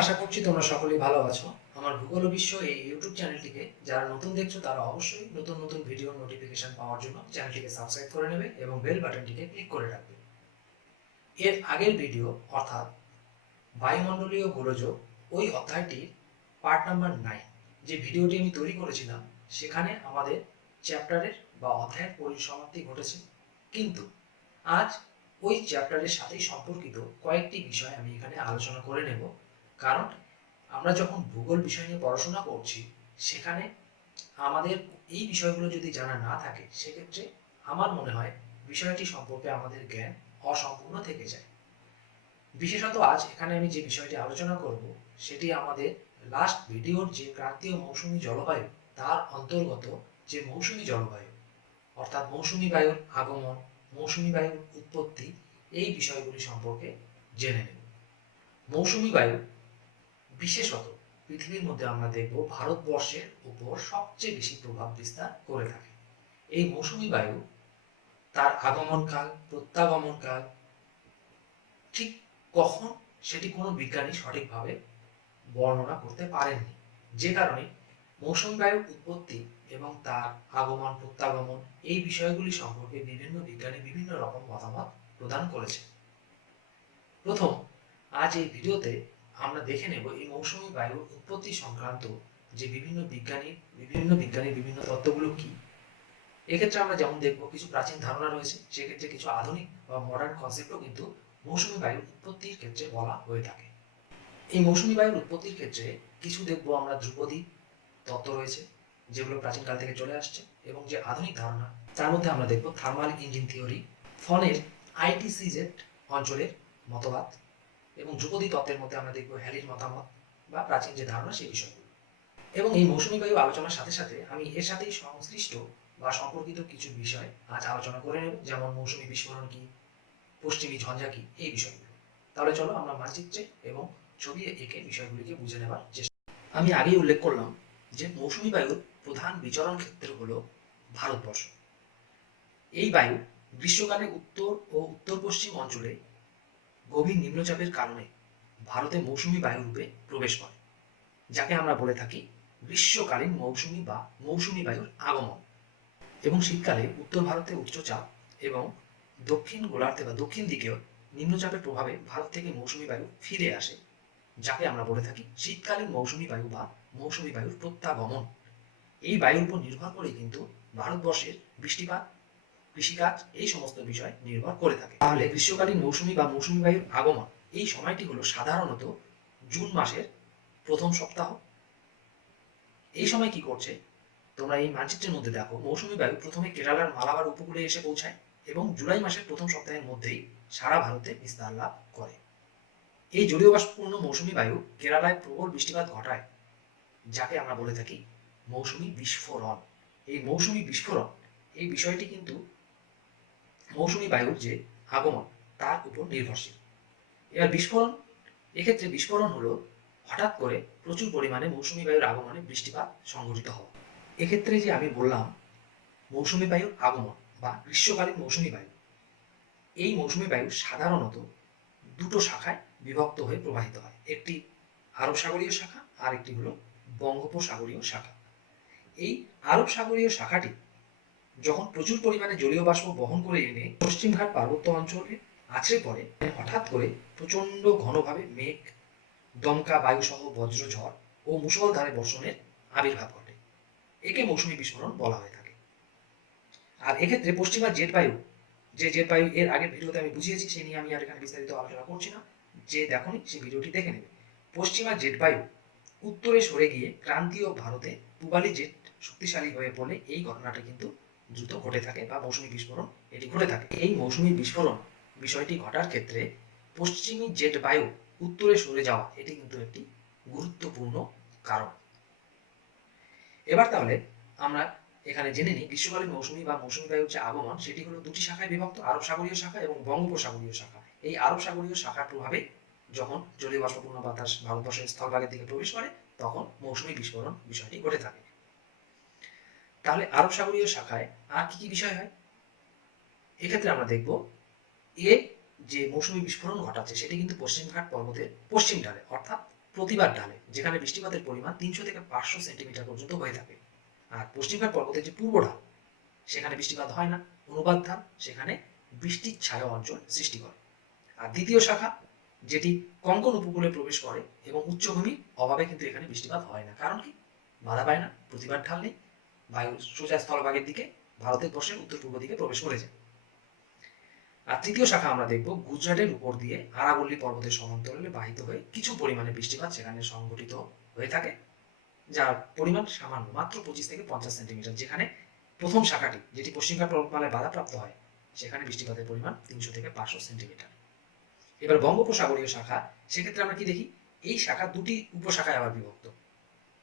আশা করছি তোমরা সকলেই ভালো আছো। আমার ভূগোল ও বিশ্ব এই ইউটিউব চ্যানেলটিকে যারা নতুন দেখছো তারা অবশ্যই নতুন নতুন ভিডিওর নোটিফিকেশন পাওয়ার জন্য চ্যানেলটিকে সাবস্ক্রাইব করে নেবে এবং বেল বাটনটিকে ক্লিক করে রাখবে। এর আগের ভিডিও অর্থাৎ বায়ুমণ্ডলীয় গোলযোগ ওই অধ্যায়টির পার্ট নাম্বার 9 যে ভিডিওটি আমি তৈরি করেছিলাম সেখানে আমাদের চ্যাপ্টারের বা অধ্যায়ের পরিসমাপ্তি ঘটেছে, কিন্তু আজ ওই চ্যাপ্টারের সাথেই সম্পর্কিত কয়েকটি বিষয় আমি এখানে আলোচনা করে নেব। কারণ আমরা যখন ভূগোল বিষয় নিয়ে পড়াশোনা করছি সেখানে আমাদের এই বিষয়গুলো যদি জানা না থাকে সেক্ষেত্রে আমার মনে হয় বিষয়টি সম্পর্কে আমাদের জ্ঞান অসম্পূর্ণ থেকে যায়। বিশেষত আজ এখানে আমি যে বিষয়টি আলোচনা করব সেটি আমাদের লাস্ট ভিডিওর যে ক্রান্তীয় মৌসুমী জলবায়ু তার অন্তর্গত যে মৌসুমী জলবায়ু অর্থাৎ মৌসুমী বায়ুর আগমন, মৌসুমী বায়ুর উৎপত্তি, এই বিষয়গুলি সম্পর্কে জেনে নেব। মৌসুমী বায়ু বিশেষত পৃথিবীর মধ্যে আমরা দেখব ভারতবর্ষের উপর সবচেয়ে বেশি প্রভাব বিস্তার করে থাকে। এই মৌসুমী বায়ু তার আগমনকাল, প্রত্যাগমনকাল ঠিক কখন সেটি কোনো বিজ্ঞানী সঠিকভাবে বর্ণনা করতে পারেননি, যে কারণে মৌসুমী বায়ুর উৎপত্তি এবং তার আগমন প্রত্যাগমন এই বিষয়গুলি সম্পর্কে বিভিন্ন বিজ্ঞানী বিভিন্ন রকম মতামত প্রদান করেছে। প্রথম, আজ এই ভিডিওতে আমরা দেখে নেব এই মৌসুমী বায়ুর উৎপত্তি সংক্রান্ত যে বিভিন্ন বিজ্ঞানীর বিভিন্ন তত্ত্বগুলো কি। এক্ষেত্রে আমরা যেমন দেখব কিছু প্রাচীন ধারণা রয়েছে, সেক্ষেত্রে কিছু আধুনিক বা মডার্ন কনসেপ্টও কিন্তু মৌসুমী বায়ুর উৎপত্তির ক্ষেত্রে বলা হয়ে থাকে। এই মৌসুমী বায়ুর উৎপত্তির ক্ষেত্রে কিছু দেখব আমরা ধ্রুপদী তত্ত্ব রয়েছে যেগুলো প্রাচীনকাল থেকে চলে আসছে, এবং যে আধুনিক ধারণা তার মধ্যে আমরা দেখব থার্মাল ইঞ্জিন থিওরি, ফনের আইটিসিজেড অঞ্চলের মতবাদ, এবং ধ্রুপদী তত্ত্বের মধ্যে আমরা দেখব হ্যালির মতামত বা প্রাচীন যে ধারণা সেই বিষয়গুলো। এবং এই মৌসুমী বায়ু আলোচনার সাথে সাথে আমি এর সাথেই সংশ্লিষ্ট বা সম্পর্কিত কিছু বিষয় আজ আলোচনা করে নেব, যেমন মৌসুমী বিস্ফোরণ কি, পশ্চিমী ঝঞ্ঝা কি, এই বিষয়গুলো। তাহলে চলো আমরা মানচিত্রে এবং ছবি এঁকে বিষয়গুলিকে বুঝে নেওয়ার চেষ্টা। আমি আগেই উল্লেখ করলাম যে মৌসুমী বায়ুর প্রধান বিচরণ ক্ষেত্র হলো ভারতবর্ষ। এই বায়ু গ্রীষ্মকালে উত্তর ও উত্তর পশ্চিম অঞ্চলে গভীর নিম্নচাপের কারণে ভারতে মৌসুমী বায়ু রূপে প্রবেশ করে, যাকে আমরা বলে থাকি গ্রীষ্মকালীন মৌসুমী বা মৌসুমী বায়ুর আগমন। এবং শীতকালে উত্তর ভারতে উচ্চচাপ এবং দক্ষিণ গোলার্ধে বা দক্ষিণ দিকেও নিম্নচাপের প্রভাবে ভারত থেকে মৌসুমী বায়ু ফিরে আসে, যাকে আমরা বলে থাকি শীতকালীন মৌসুমী বায়ু বা মৌসুমী বায়ুর প্রত্যাগমন। এই বায়ুর উপর নির্ভর করেই কিন্তু ভারতবর্ষের বৃষ্টিপাত, কৃষিকাজ এই সমস্ত বিষয় নির্ভর করে থাকে। তাহলে গ্রীষ্মকালীন মৌসুমী বা মৌসুমী বায়ুর আগমন এই সময়টি হলো সাধারণত জুন মাসের প্রথম সপ্তাহ। এই সময় কি করছে তোমরা এই মানচিত্রের মধ্যে দেখো, মৌসুমী বায়ু প্রথমে কেরালার মালাবার উপকূলে এসে পৌঁছায় এবং জুলাই মাসের প্রথম সপ্তাহের মধ্যেই সারা ভারতে বিস্তার লাভ করে। এই জলীয় বাষ্পপূর্ণ মৌসুমী বায়ু কেরালায় প্রবল বৃষ্টিপাত ঘটায়, যাকে আমরা বলে থাকি মৌসুমী বিস্ফোরণ। এই মৌসুমী বিস্ফোরণ এই বিষয়টি কিন্তু মৌসুমী বায়ুর যে আগমন তার উপর নির্ভরশীল। এবার বিস্ফোরণ, এক্ষেত্রে বিস্ফোরণ হলো হঠাৎ করে প্রচুর পরিমাণে মৌসুমী বায়ুর আগমনে বৃষ্টিপাত সংঘটিত হওয়া। এক্ষেত্রে যে আমি বললাম মৌসুমী বায়ুর আগমন বা গ্রীষ্মকালীন মৌসুমী বায়ু, এই মৌসুমী বায়ু সাধারণত দুটো শাখায় বিভক্ত হয়ে প্রবাহিত হয়, একটি আরব সাগরীয় শাখা আর একটি হলো বঙ্গোপসাগরীয় শাখা। এই আরব সাগরীয় শাখাটি যখন প্রচুর পরিমাণে জলীয় বাষ্প বহন করে এনে পশ্চিমঘাট পার্বত্য অঞ্চলে আছড়ে পড়ে, হঠাৎ করে প্রচণ্ড ঘনভাবে মেঘ, দমকা বায়ুসহ বজ্রঝড় ও মুষলধারে বর্ষণের আবির্ভাব ঘটে। একে মৌসুমী বিস্ফোরণ বলা হয়ে থাকে। আর এক্ষেত্রে পশ্চিমা জেট বায়ু, যে জেট বায়ু এর আগের ভিডিওতে আমি বুঝিয়েছি, সে নিয়ে আমি আর এখানে বিস্তারিত আলোচনা করছি না, যে দেখোনি সেই ভিডিওটি দেখে নেবে। পশ্চিমা জেট বায়ু উত্তরে সরে গিয়ে ক্রান্তীয় ভারতে পূবালি জেট শক্তিশালী হয়ে পড়লে এই ঘটনাটা কিন্তু দ্রুত ঘটে থাকে বা মৌসুমী বিস্ফোরণ এটি ঘটে থাকে। এই মৌসুমী বিস্ফোরণ বিষয়টি ঘটার ক্ষেত্রে পশ্চিমী জেট বায়ু উত্তরে সরে যাওয়া এটি কিন্তু একটি গুরুত্বপূর্ণ কারণ। এবার তাহলে আমরা এখানে জেনে নিই গ্রীষ্মকালীন মৌসুমী বা মৌসুমী বায়ুর যে আগমন সেটি হলো দুটি শাখায় বিভক্ত, আরব সাগরীয় শাখা এবং বঙ্গোপসাগরীয় শাখা। এই আরব সাগরীয় শাখার প্রভাবে যখন জলীয় বাষ্পপূর্ণ বাতাস ভারতবর্ষের স্থলভাগের দিকে প্রবেশ করে তখন মৌসুমী বিস্ফোরণ বিষয়টি ঘটে থাকে। তাহলে আরব সাগরীয় শাখায় আর কি কি বিষয় হয়, এক্ষেত্রে আমরা দেখব এ যে মৌসুমী বিস্ফোরণ ঘটাচ্ছে সেটি কিন্তু পশ্চিমঘাট পর্বতের পশ্চিম ঢালে অর্থাৎ প্রতিবার ঢালে, যেখানে বৃষ্টিপাতের পরিমাণ 300 থেকে 500 সেন্টিমিটার পর্যন্ত হয়ে থাকে। আর পশ্চিমঘাট পর্বতের যে পূর্ব ঢাল, সেখানে বৃষ্টিপাত হয় না। অনুপাত ঢাল সেখানে বৃষ্টির ছায়া অঞ্চল সৃষ্টি করে। আর দ্বিতীয় শাখা, যেটি কঙ্কন উপকূলে প্রবেশ করে এবং উচ্চভূমির অভাবে কিন্তু এখানে বৃষ্টিপাত হয় না। কারণ কি? বাধা পায় না, প্রতিবার ঢাল নেই, বায়ু সোজা স্থলভাগের দিকে ভারতের বর্ষের উত্তর পূর্ব দিকে প্রবেশ করে যায়। আর তৃতীয় শাখা আমরা দেখব গুজরাটের উপর দিয়ে আরাবল্লী পর্বতের সমান্তরালে বাহিত হয়ে কিছু পরিমাণে বৃষ্টিপাত সেখানে সংঘটিত হয়ে থাকে, যার পরিমাণ সামান্য, মাত্র 25 থেকে 50 সেন্টিমিটার। যেখানে প্রথম শাখাটি, যেটি পশ্চিমঘাট পর্বতমালায় বাধাপ্রাপ্ত হয়, সেখানে বৃষ্টিপাতের পরিমাণ 300 থেকে 500 সেন্টিমিটার। এবার বঙ্গোপসাগরীয় শাখা, সেক্ষেত্রে আমরা কি দেখি? এই শাখা দুটি উপশাখায় আবার বিভক্ত।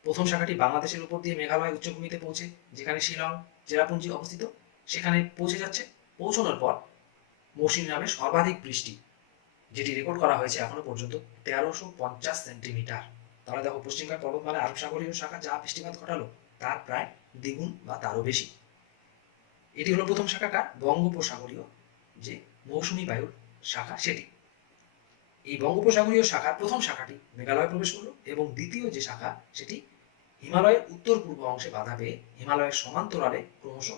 প্রথম শাখাটি বাংলাদেশের উপর দিয়ে মেঘালয় উচ্চভূমিতে পৌঁছে, যেখানে শিলং, চেরাপুঞ্জি অবস্থিত, সেখানে পৌঁছে যাচ্ছে। পৌঁছানোর পর মৌসুমী নামে সর্বাধিক বৃষ্টি, যেটি রেকর্ড করা হয়েছে এখনো পর্যন্ত 1350 সেন্টিমিটার। তাহলে দেখো, পশ্চিমঘাট পর্বতমালায় আরব সাগরীয় শাখা যা বৃষ্টিপাত ঘটালো তার প্রায় দ্বিগুণ বা তারও বেশি। এটি হলো প্রথম শাখাটা, বঙ্গোপসাগরীয় যে মৌসুমী বায়ুর শাখা সেটি। এই বঙ্গোপসাগরীয় শাখার প্রথম শাখাটি মেঘালয় প্রবেশ করলো এবং দ্বিতীয় যে শাখা সেটি হিমালয়ের উত্তর পূর্ব অংশে বাধা পেয়ে হিমালয়ের সমান্তরালে ক্রমশ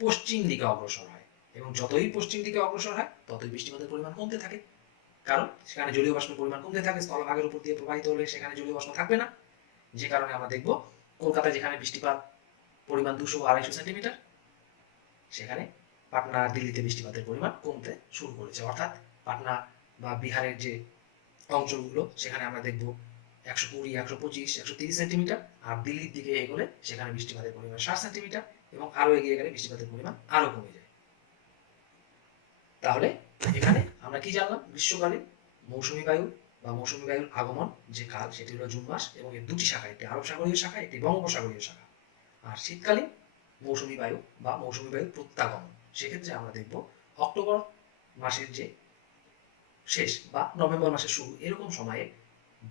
পশ্চিম দিকে অগ্রসর হয়। এবং যতই পশ্চিম দিকে অগ্রসর হয় ততই বৃষ্টিপাতের পরিমাণ কমতে থাকে, কারণ সেখানে জলীয় বাষ্পের পরিমাণ কমতে থাকে। স্থলভাগের উপর দিয়ে প্রবাহিত হলে সেখানে জলীয় বাষ্প থাকবে না, যে কারণে আমরা দেখব কলকাতায় যেখানে বৃষ্টিপাত পরিমাণ 200-250 সেন্টিমিটার, সেখানে পাটনা আর দিল্লিতে বৃষ্টিপাতের পরিমাণ কমতে শুরু করেছে। অর্থাৎ পাটনা বা বিহারের যে অঞ্চলগুলো, সেখানে আমরা দেখব 120, 125, 130 সেন্টিমিটার, আর দিল্লির দিকে এগোলে সেখানে বৃষ্টিপাতের পরিমাণ 60 সেন্টিমিটার, এবং আরো এগিয়ে গেলে বৃষ্টিপাতের পরিমাণ আরো কমে যায়। তাহলে এখানে আমরা কি জানলাম? গ্রীষ্মকালীন মৌসুমী বায়ু বা মৌসুমী বায়ুর আগমন যে কাল, সেটি হলো জুন মাস, এবং এর দুটি শাখা, একটি আরব সাগরীয় শাখা, একটি বঙ্গোপসাগরীয় শাখা। আর শীতকালীন মৌসুমী বায়ু বা মৌসুমী বায়ুর প্রত্যাগমন, সেক্ষেত্রে আমরা দেখব অক্টোবর মাসের যে শেষ বা নভেম্বর মাসের শুরু, এরকম সময়ে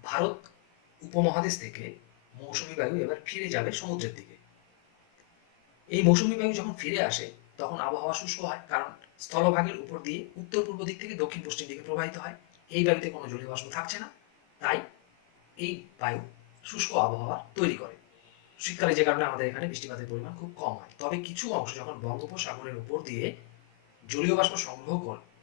ভারত উপমহাদেশ থেকে মৌসুমী বায়ু এবার ফিরে যাবে সমুদ্রের দিকে। এই মৌসুমী বায়ু যখন ফিরে আসে তখন আবহাওয়া শুষ্ক হয়, কারণ স্থলভাগের উপর দিয়ে উত্তর পূর্ব দিক থেকে দক্ষিণ পশ্চিম দিকে প্রবাহিত হয়। এই বায়ুতে কোনো জলীয় বাষ্প থাকছে না, তাই এই বায়ু শুষ্ক আবহাওয়া তৈরি করে। শীতকালে যে কারণে আমাদের এখানে বৃষ্টিপাতের পরিমাণ খুব কম হয়। তবে কিছু অংশ যখন বঙ্গোপসাগরের উপর দিয়ে জলীয় বাষ্প সংগ্রহ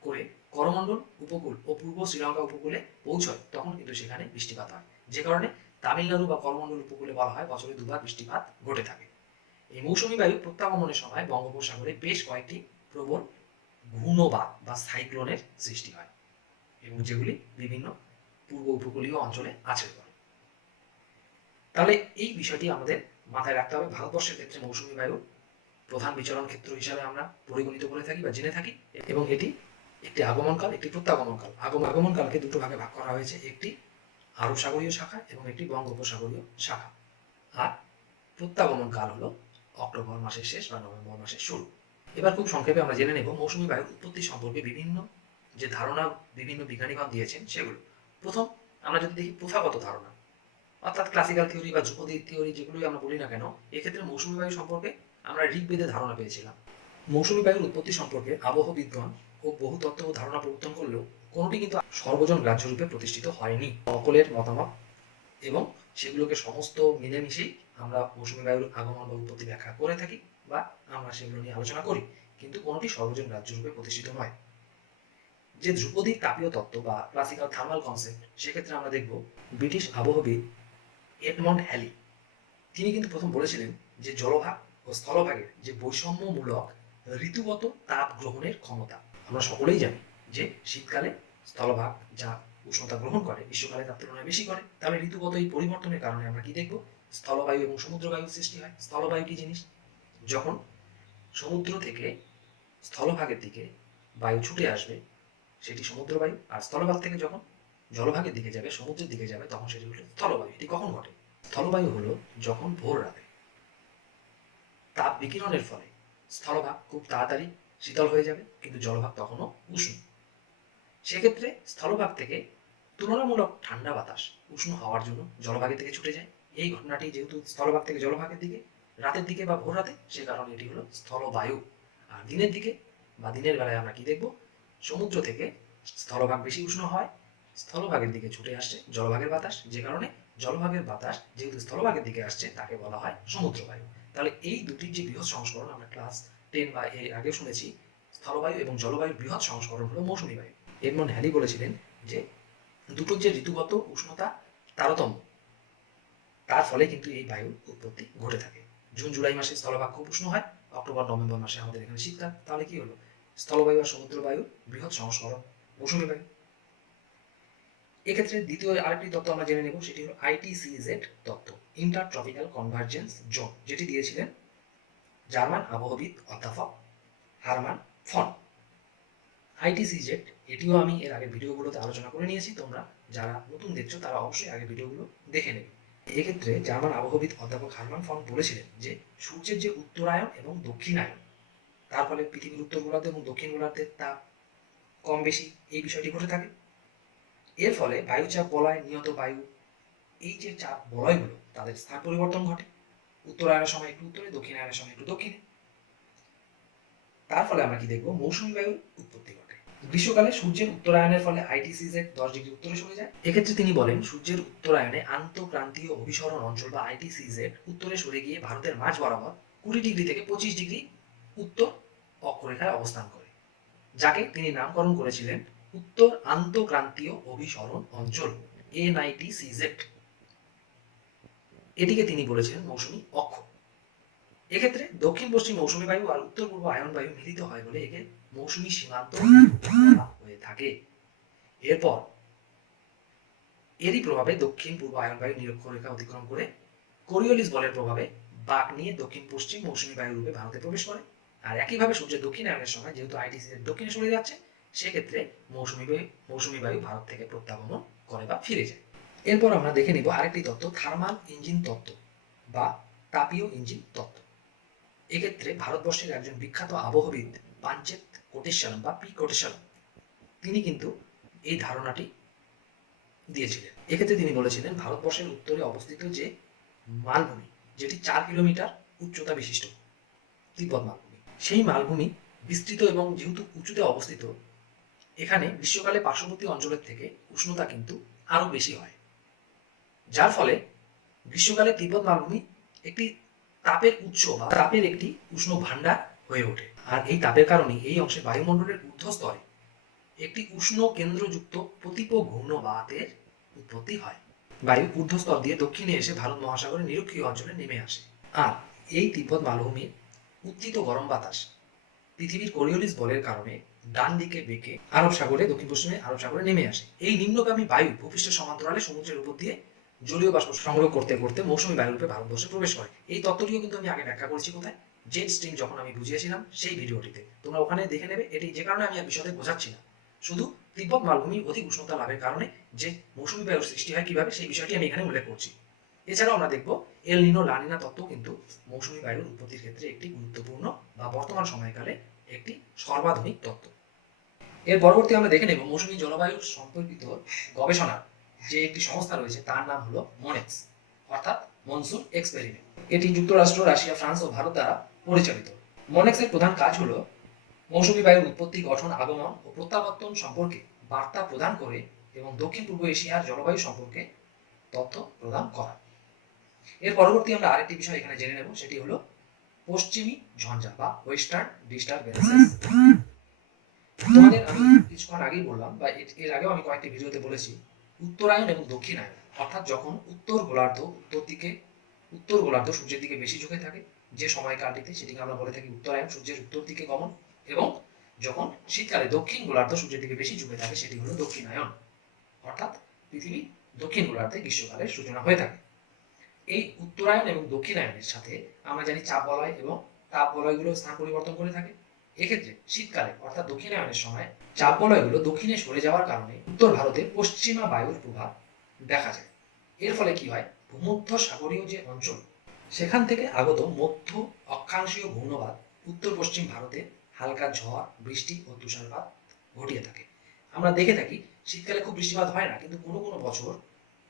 করে করমণ্ডল উপকূল ও পূর্ব শ্রীলঙ্কা উপকূলে পৌঁছয়, তখন কিন্তু সেখানে বৃষ্টিপাত হয়, যে কারণে তামিলনাড়ু বা করমণ্ডল উপকূলে বলা হয় বছরে দুবার বৃষ্টিপাত ঘটে থাকে। এই মৌসুমী বায়ু প্রত্যাগমনের সময় বঙ্গোপসাগরে বেশ কয়েকটি প্রবল ঘূর্ণবাত বা সাইক্লোনের সৃষ্টি হয়, এবং যেগুলি বিভিন্ন পূর্ব উপকূলীয় অঞ্চলে আছড়ে পড়ে। তাহলে এই বিষয়টি আমাদের মাথায় রাখতে হবে। ভারতবর্ষের ক্ষেত্রে মৌসুমী বায়ু প্রধান বিচরণ ক্ষেত্র হিসাবে আমরা পরিগণিত করে থাকি বা জেনে থাকি, এবং এটি একটি আগমনকাল, একটি প্রত্যাগমনকাল। আগমনকালকে দুটো ভাগে ভাগ করা হয়েছে, একটি আরব সাগরীয় শাখা এবং একটি বঙ্গোপসাগরীয় শাখা। আর প্রত্যাগমন কাল হলো অক্টোবর মাসের শেষ বা নভেম্বর মাসের শুরু। এবার খুব সংক্ষেপে আমরা জেনে নেব মৌসুমী বায়ুর উৎপত্তি সম্পর্কে বিভিন্ন যে ধারণা বিভিন্ন বিজ্ঞানীগণ দিয়েছেন সেগুলো। প্রথম, আমরা যদি দেখি প্রথাগত ধারণা, অর্থাৎ ক্লাসিক্যাল থিওরি বা ধ্রুপদী থিওরি যেগুলোই আমরা বলি না কেন, এক্ষেত্রে মৌসুমী বায়ু সম্পর্কে আমরা ঋগ্বেদে ধারণা পেয়েছিলাম। মৌসুমী বায়ুর উৎপত্তি সম্পর্কে আবহবিদগণ ও বহু তত্ত্ব ও ধারণা প্রবর্তন করলেও কোনোটি কিন্তু সর্বজন গ্রাহ্য রূপে প্রতিষ্ঠিত হয়নি। সকলের মতামত এবং সেগুলোকে সমস্ত মিলেমিশেই আমরা মৌসুমী বায়ুর আগমন বা উৎপত্তি ব্যাখ্যা করে থাকি বা আমরা সেগুলো নিয়ে আলোচনা করি, কিন্তু কোনোটি সর্বজন গ্রাহ্য রূপে প্রতিষ্ঠিত নয়। যে ধ্রুপদী তাপীয় তত্ত্ব বা ক্লাসিক্যাল থার্মাল কনসেপ্ট, সেক্ষেত্রে আমরা দেখব ব্রিটিশ আবহবিদ এডমন্ড হ্যালি, তিনি কিন্তু প্রথম বলেছিলেন যে জলভাগ ও স্থলভাগের যে বৈষম্যমূলক ঋতুগত তাপ গ্রহণের ক্ষমতা। আমরা সকলেই জানি যে শীতকালে স্থলভাগ যা উষ্ণতা গ্রহণ করে গ্রীষ্মকালে তার তুলনায় বেশি করে। তাহলে ঋতুগত এই পরিবর্তনের কারণে আমরা কি দেখব? স্থলবায়ু এবং সমুদ্রবায়ুর সৃষ্টি হয়। স্থলবায়ু কি জিনিস? যখন সমুদ্র থেকে স্থলভাগের দিকে বায়ু ছুটে আসবে সেটি সমুদ্রবায়ু, আর স্থলভাগ থেকে যখন জলভাগের দিকে যাবে, সমুদ্রের দিকে যাবে, তখন সেটি হলো স্থলবায়ু। এটি কখন ঘটে? স্থলবায়ু হলো যখন ভোর রাতে তাপ বিকিরণের ফলে স্থলভাগ খুব তাড়াতাড়ি শীতল হয়ে যাবে, কিন্তু জলভাগ তখনও উষ্ণ। সেক্ষেত্রে স্থলভাগ থেকে তুলনামূলক ঠান্ডা বাতাস উষ্ণ হওয়ার জন্য জলভাগের দিকে ছুটে যায়। এই ঘটনাটি যেহেতু স্থলভাগ থেকে জলভাগের দিকে রাতের দিকে বা ভোর রাতে, সে কারণে এটি হলো স্থলবায়ু। আর দিনের দিকে বা দিনের বেলায় আমরা কি দেখব? সমুদ্র থেকে স্থলভাগ বেশি উষ্ণ হয়, স্থলভাগের দিকে ছুটে আসছে জলভাগের বাতাস, যে কারণে জলভাগের বাতাস যেহেতু স্থলভাগের দিকে আসছে তাকে বলা হয় সমুদ্রবায়ু। তাহলে এই দুটির যে বৃহৎ সংস্করণ আমরা ক্লাস 10 বা এর আগে শুনেছি, স্থলবায়ু এবং জলবায়ুর বৃহৎ সংস্করণ হলো মৌসুমী বায়ু। এডমন্ড হ্যালি বলেছিলেন যে দুটোর যে ঋতুগত উষ্ণতা তারতম্য, তার ফলে কিন্তু এই বায়ুর উৎপত্তি ঘটে থাকে। জুন জুলাই মাসে স্থলভাগ খুব উষ্ণ হয়, অক্টোবর নভেম্বর মাসে আমাদের এখানে শীতকাল। তাহলে কি হলো? স্থলবায়ু আর সমুদ্র বায়ুর বৃহৎ সংস্করণ মৌসুমী বায়ু। এক্ষেত্রে দ্বিতীয় আরেকটি তত্ত্ব আমরা জেনে নেব, সেটি হলো আইটিসিজেড তত্ত্ব, ইন্টার ট্রপিক্যাল কনভার্জেন্স জোন, যেটি দিয়েছিলেন জার্মান আবহবিদ অধ্যাপক হারমান ফন। আইটিসিজেড এটিও আমি এর আগের ভিডিওগুলোতে আলোচনা করে নিয়েছি, তোমরা যারা নতুন দেখছো তারা অবশ্যই আগের ভিডিওগুলো দেখে নেবে। এক্ষেত্রে জার্মান আবহবিদ অধ্যাপক হারমান ফন বলেছিলেন যে সূর্যের যে উত্তরায়ণ এবং দক্ষিণায়ন, তার ফলে পৃথিবীর উত্তর গোলার্ধ এবং দক্ষিণ গোলার্ধের তাপ কম বেশি এই বিষয়টি ঘটে থাকে। এর ফলে বায়ুচাপ বলয়, নিয়ত বায়ু, এই যে চাপ বলয়গুলো তাদের স্থান পরিবর্তন ঘটে, উত্তরায়ণের সময় একটু উত্তরে, দক্ষিণায়নের সময় একটু দক্ষিণে। তার ফলে আমরা কি দেখবো? মৌসুমী বায়ুর উৎপত্তি ঘটে। গ্রীষ্মকালে সূর্যের উত্তরায়ণের ফলে আইটিসিজেড 10 ডিগ্রি উত্তরে সরে যায়। এক্ষেত্রে তিনি বলেন সূর্যের উত্তরায়ণে আন্তঃক্রান্তীয় অভিসরণ অঞ্চল বা আইটিসিজেড উত্তরে সরে গিয়ে ভারতের মাঝ বরাবর 20 ডিগ্রি থেকে 25 ডিগ্রি উত্তর অক্ষরেখায় অবস্থান করে, যাকে তিনি নামকরণ করেছিলেন উত্তর আন্তঃক্রান্তীয় অভিসরণ অঞ্চল, এনআইটিসিজেড। এটিকে তিনি বলেছিলেন মৌসুমী অক্ষ। এক্ষেত্রে দক্ষিণ পশ্চিম মৌসুমী বায়ু আর উত্তর পূর্ব আয়ন বায়ু মিলিত হয় বলে একে মৌসুমী সীমান্ত বলা হয়ে থাকে। এরপর এরই প্রভাবে দক্ষিণ পূর্ব আয়ন বায়ু নিরক্ষরেখা অতিক্রম করে কোরিওলিস বলের প্রভাবে বাঁক নিয়ে দক্ষিণ পশ্চিম মৌসুমী বায়ু রূপে ভারতে প্রবেশ করে। আর একইভাবে সূর্যের দক্ষিণায়নের সময় যেহেতু আইটিসি দক্ষিণে সরে যাচ্ছে, সেক্ষেত্রে মৌসুমী বায়ু ভারত থেকে প্রত্যাগমন করে বা ফিরে যায়। এরপর আমরা দেখে নিব আরেকটি তত্ত্ব, থার্মাল ইঞ্জিন তত্ত্ব বা তাপীয় ইঞ্জিন তত্ত্ব। এক্ষেত্রে ভারতবর্ষের একজন বিখ্যাত আবহবিদ পাঞ্চেত কোটেশ্বরম বা পি কোটেশ্বরম, তিনি কিন্তু এই ধারণাটি দিয়েছিলেন। এক্ষেত্রে তিনি বলেছিলেন ভারতবর্ষের উত্তরে অবস্থিত যে মালভূমি, যেটি 4 কিলোমিটার উচ্চতা বিশিষ্ট তিব্বত মালভূমি, সেই মালভূমি বিস্তৃত এবং যেহেতু উঁচুতে অবস্থিত, এখানে গ্রীষ্মকালে পার্শ্ববর্তী অঞ্চলের থেকে উষ্ণতা কিন্তু আরো বেশি হয়, যার ফলে গ্রীষ্মকালে তিব্বত মালভূমি একটি তাপের উৎস বা তাপের একটি উষ্ণ ভাণ্ডার হয়ে ওঠে। আর এই তাপের কারণে এই অংশে বায়ুমণ্ডলের ঊর্ধ্বস্তরে একটি উষ্ণ কেন্দ্রযুক্ত প্রতীপ ঘূর্ণবাতের উৎপত্তি হয়। বায়ু ঊর্ধ্বস্তর দিয়ে দক্ষিণে এসে ভারত মহাসাগরের নিরক্ষীয় অঞ্চলে নেমে আসে। আর এই তিব্বত মালভূমির উত্থিত গরম বাতাস পৃথিবীর কোরিওলিস বলের কারণে ডান দিকে বেঁকে আরব সাগরে, দক্ষিণ পশ্চিমে আরব সাগরে নেমে আসে। এই নিম্নগামী বায়ু ভূপৃষ্ঠের সমান্তরালে সমুদ্রের উপর দিয়ে জলীয় বাষ্প সংগ্রহ করতে করতে মৌসুমী বায়ুরূপে ভারতবর্ষে প্রবেশ করে। এই তত্ত্বটিও কিন্তু আমি আগে ব্যাখ্যা করেছি কোথায়? জেট স্ট্রিম যখন আমি বুঝিয়েছিলাম সেই ভিডিওটিতে, তোমরা ওখানে দেখে নেবে। এটি যে কারণে আমি আর বিশদে বোঝাচ্ছি না, শুধু তিব্বত মালভূমি অধিক উষ্ণতা লাভের কারণে যে মৌসুমী বায়ুর সৃষ্টি হয় কিভাবে সেই বিষয়টি আমি এখানে উল্লেখ করছি। এছাড়াও আমরা দেখব এল নিনো লা নিনা তত্ত্ব কিন্তু মৌসুমী বায়ুর উৎপত্তির ক্ষেত্রে একটি গুরুত্বপূর্ণ বা বর্তমান সময়কালে একটি সর্বাধুনিক তত্ত্ব। এর পরবর্তী আমরা দেখে নেব মৌসুমী জলবায়ু সম্পর্কিত গবেষণার যে একটি সংস্থা রয়েছে তার নাম হলো মনেক্স, অর্থাৎ মনসুন এক্সপেরিমেন্ট। এটি যুক্তরাষ্ট্র, রাশিয়া, ফ্রান্স ও ভারত দ্বারা পরিচালিত। মনেক্সের প্রধান কাজ হলো মৌসুমী বায়ুর উৎপত্তি, গঠন, আগমন ও প্রত্যাবর্তন সম্পর্কে বার্তা প্রদান করে এবং দক্ষিণ পূর্ব এশিয়ার জলবায়ু সম্পর্কে তথ্য প্রদান করা। এর পরবর্তী আমরা আরেকটি বিষয় এখানে জেনে নেব, সেটি হলো পশ্চিমী ঝঞ্ঝা বা ওয়েস্টার্ন ডিস্টারবেন্সেস। তোমাদের আমি কিছুক্ষণ আগেই বললাম বা এর আগেও আমি কয়েকটি ভিডিওতে বলেছি, উত্তরায়ণ এবং দক্ষিণায়ন, অর্থাৎ যখন উত্তর গোলার্ধ সূর্যের দিকে বেশি ঝুঁকে থাকে যে সময়কালটিতে, সেটিকে আমরা বলে থাকি উত্তরায়ণ, সূর্যের উত্তর দিকে গমন। এবং যখন শীতকালে দক্ষিণ গোলার্ধ সূর্যের দিকে বেশি ঝুঁকে থাকে সেটি হলো দক্ষিণায়ন, অর্থাৎ পৃথিবী দক্ষিণ গোলার্ধে গ্রীষ্মকালের সূচনা হয়ে থাকে। এই উত্তরায়ণ এবং দক্ষিণায়নের সাথে আমরা জানি চাপ বলয় এবং তাপ বলয়গুলো স্থান পরিবর্তন করে থাকে। এক্ষেত্রে শীতকালে অর্থাৎ দক্ষিণায়নের সময় চাপ বলয়গুলো দক্ষিণে সরে যাওয়ার কারণে উত্তর ভারতে পশ্চিমা বায়ুর প্রভাব দেখা যায়। এর ফলে কি হয়? ভূমধ্য সাগরীয় যে অঞ্চল, সেখান থেকে আগত মধ্য অক্ষাংশীয় ঘূর্ণবাত উত্তর পশ্চিম ভারতে হালকা ঝড়, বৃষ্টি ও তুষারপাত ঘটিয়ে থাকে। আমরা দেখে থাকি শীতকালে খুব বৃষ্টিপাত হয় না, কিন্তু কোনো কোনো বছর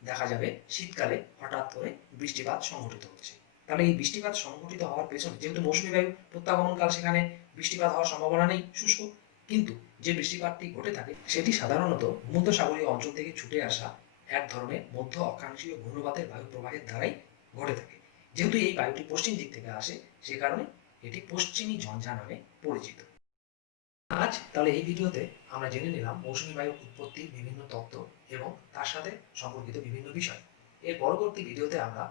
দেখা যাবে শীতকালে হঠাৎ করে বৃষ্টিপাত সংঘটিত হচ্ছে। তাহলে এই বৃষ্টিপাত সংঘটিত হওয়ার পেছনে, যেহেতু মৌসুমী বায়ু প্রত্যাগমনকাল, সেখানে বৃষ্টিপাত হওয়ার সম্ভাবনা নেই, শুষ্ক, কিন্তু যে বৃষ্টিপাতটি ঘটে থাকে সেটি সাধারণত ভূমধ্যসাগরীয় অঞ্চল থেকে ছুটে আসা এক ধরনের মধ্য অক্ষাংশীয় ঘূর্ণবাতের বায়ু প্রবাহের দ্বারাই ঘটে থাকে। যেহেতু এই বায়ুটি পশ্চিম দিক থেকে আসে, সে কারণে এটি পশ্চিমী ঝঞ্ঝা নামে পরিচিত। আজ তাহলে এই ভিডিওতে আমরা জেনে নিলাম মৌসুমী বায়ুর উৎপত্তির বিভিন্ন তত্ত্ব এবং তার সাথে সম্পর্কিত বিভিন্ন বিষয়। এর পরবর্তী ভিডিওতে আমরা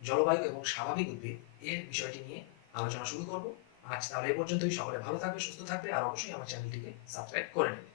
জলবায়ু এবং স্বাভাবিক উদ্ভিদ এর বিষয়টি নিয়ে আলোচনা শুরু করব। আজ তাহলে এ পর্যন্তই। সকলে ভালো থাকবে, সুস্থ থাকবে, আর অবশ্যই আমার চ্যানেলটিকে সাবস্ক্রাইব করে নেবে।